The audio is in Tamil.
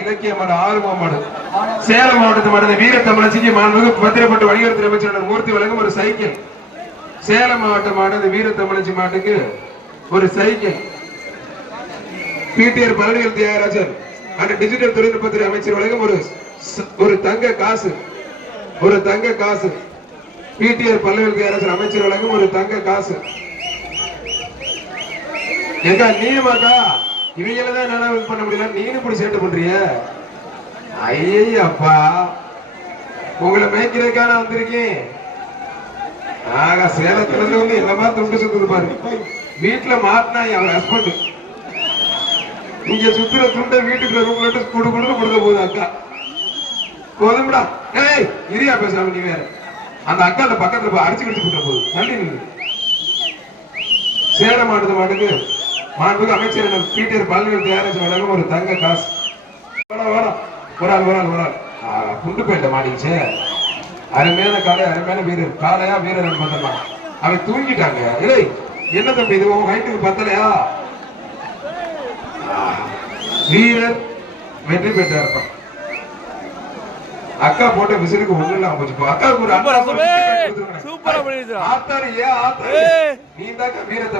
இலக்கிய மாடு ஆர்வம் மாடு சேலம் மாவட்டத்து மாடு வீர தமிழச்சிக்கு மாண்புமிகு பத்திரப்பட்டு வணிகத்துறை அமைச்சர் மூர்த்தி வழங்கும் ஒரு சைக்கிள். சேலம் மாவட்ட மாடு வீர தமிழச்சி மாட்டுக்கு ஒரு சைக்கிள். பிடிஆர் பழனிவேல் தியாகராஜன் அந்த டிஜிட்டல் தொழில்நுட்பத்துறை அமைச்சர் வழங்கும் ஒரு தங்க காசு. ஒரு தங்க காசு. பிடிஆர் பழனிவேல் தியாகராஜன் அமைச்சர் வழங்கும் ஒரு தங்க காசு. ஏக்கா நீமாக்கா இவங்களதான் என்னால பண்ண முடியல, நீனு இப்படி சேட்டை பண்றிய? ஐயப்பா உங்களை மேய்க்கிறதுக்கா நான் வந்திருக்கேன். ஆக சேலத்துல இருந்து வந்து எல்லாமே துண்டு சுத்துது பாரு. வீட்டுல மாட்டினா என் ஹஸ்பண்ட் இங்க சுத்துற துண்டை வீட்டுக்குள்ள ரூம்ல குடு குடுன்னு கொடுக்க போகுது அக்கா. போதும்டா. ஏய் இரியா பேசாம நீ வேற அந்த அக்கா அந்த பக்கத்துல போய் அடிச்சு கடிச்சு விட்ட போகுது. தள்ளி நின்று சேலம் மாவட்டத்து மாட்டுக்கு மாண்புமிகு அமைச்சர் பிடிஆர் பழனிவேல் தியாகராஜன் வழங்கும் ஒரு தங்க காசு. ஒரு ஆள் குண்டு போயிட்ட மாடிச்சு. அருமையான காலை, அருமையான வீரர். காலையா வீரர் பண்ணலாம். அவன் தூங்கிட்டாங்க. ஏய் என்ன தம்பி இது உன் ஹைட்டுக்கு பத்தலையா? வீரர் வெற்றி பெற்றார். அக்கா போட்ட விசிலுக்கு ஒண்ணு இல்லாம போச்சு. அக்காவுக்கு ஒரு ஆத்தாரு ஏன் ஆத்தாரு நீ தான் வீரத்தை